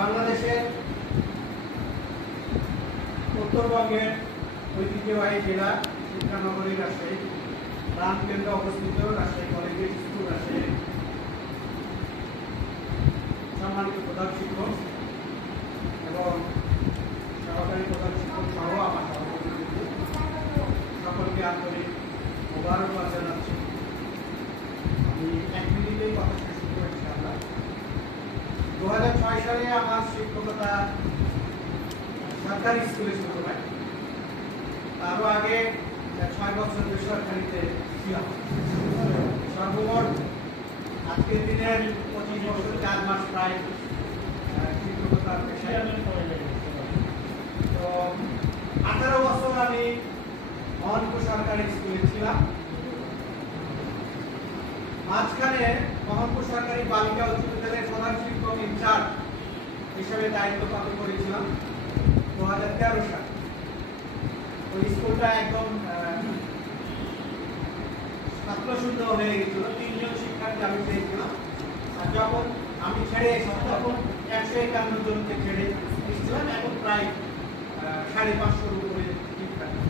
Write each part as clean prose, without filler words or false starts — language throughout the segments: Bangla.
বাংলাদেশের উত্তরবঙ্গের ঐতিহ্যবাহী জেলা শিক্ষানগরী রাজশাহী প্রাণকেন্দ্রে অবস্থিত রাজশাহী কলেজ স্কুল রাজশাহী সম্মানিত প্রধান শিক্ষক এবং সহকারী প্রধান শিক্ষক সহ আমার সহকর্মীদের সকলকে আন্তরিক মোবারকবাদ জানাচ্ছি। আমি এক মিনিটেই কথা শেষ করেছি। আমরা 2006 সালে আমার শিক্ষকতা সরকারি স্কুলে শুরু হয়। তারও আগে 6 বছর বেসরকারিতে ছিলাম। সর্বমোট আজকের দিনের 25 বছর 4 মাস প্রায় শিক্ষকতার পেশায়। তো 18 বছর আমি মোহনপুর সরকারি স্কুলে ছিলাম। মাঝখানে মোহনপুর সরকারি বালিকা উচ্চ বিদ্যালয়ের প্রধান শিক্ষক ইনচার্জ হিসেবে দায়িত্ব পালন করেছিলাম 2013 সালে। ওই স্কুলটা একদম ছাত্রশূন্য হয়ে গেছিল। 3 জন শিক্ষার্থী আমি পেয়েছিলাম। আর যখন আমি ছেড়ে এসেছি তখন 151 জনকে ছেড়ে এসেছিলাম। এখন প্রায় 550 উপরে শিক্ষার্থী।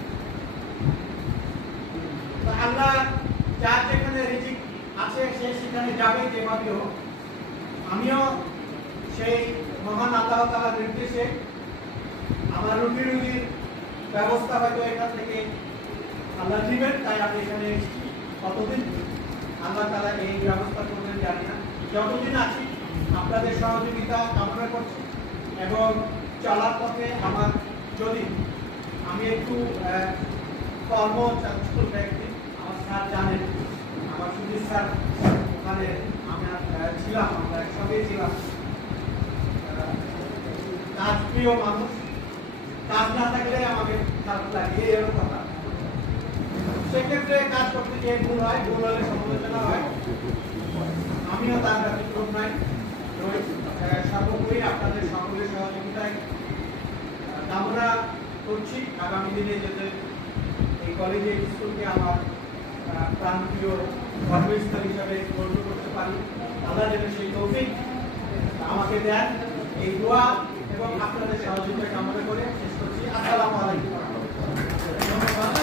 আল্লাহ যার যেখানে রিজিক আছে সে সেখানে যাবে যেভাবে হোক। আমিও সেই মহান আল্লাহ তাআলার নির্দেশে আমার রুটির ব্যবস্থা হয়তো এখান থেকে আল্লাহ দিবেন, তাই আমি এখানে এসেছি। কতদিন আল্লাহ তাআলা এই ব্যবস্থা করবেন জানি না। যতদিন আছি আপনাদের সহযোগিতা কামনা করছি এবং চলার পথে আমার যদি আমি একটু কর্মচাঞ্চল ব্যক্তি, আমার স্যার জানেন, আমার সুধীর স্যার ওখানে আমরা ছিলাম, আমরা একসঙ্গে ছিলাম। কাজ প্রিয় মানুষ, কাজ না থাকলে আমাকে খারাপ লাগে এরকম কথা। সেক্ষেত্রে কাজ করতে গিয়ে ভুল হয়, ভুল হলে সমালোচনা হয়। আমিও তার ব্যতিক্রম নাই। সর্বোপরি আপনাদের সকলের সহযোগিতায় কামনা করছি আগামী দিনে যাতে এই কলেজে স্কুলকে আমার প্রান্তীয় কর্মস্থল হিসাবে গণ্য করতে পারি। আল্লাহ যেন সেই তৌফিক আমাকে দেন। এই দোয়া এবং আপনাদের সহযোগিতা কামনা করে শেষ করছি। আসসালামু আলাইকুম। ধন্যবাদ।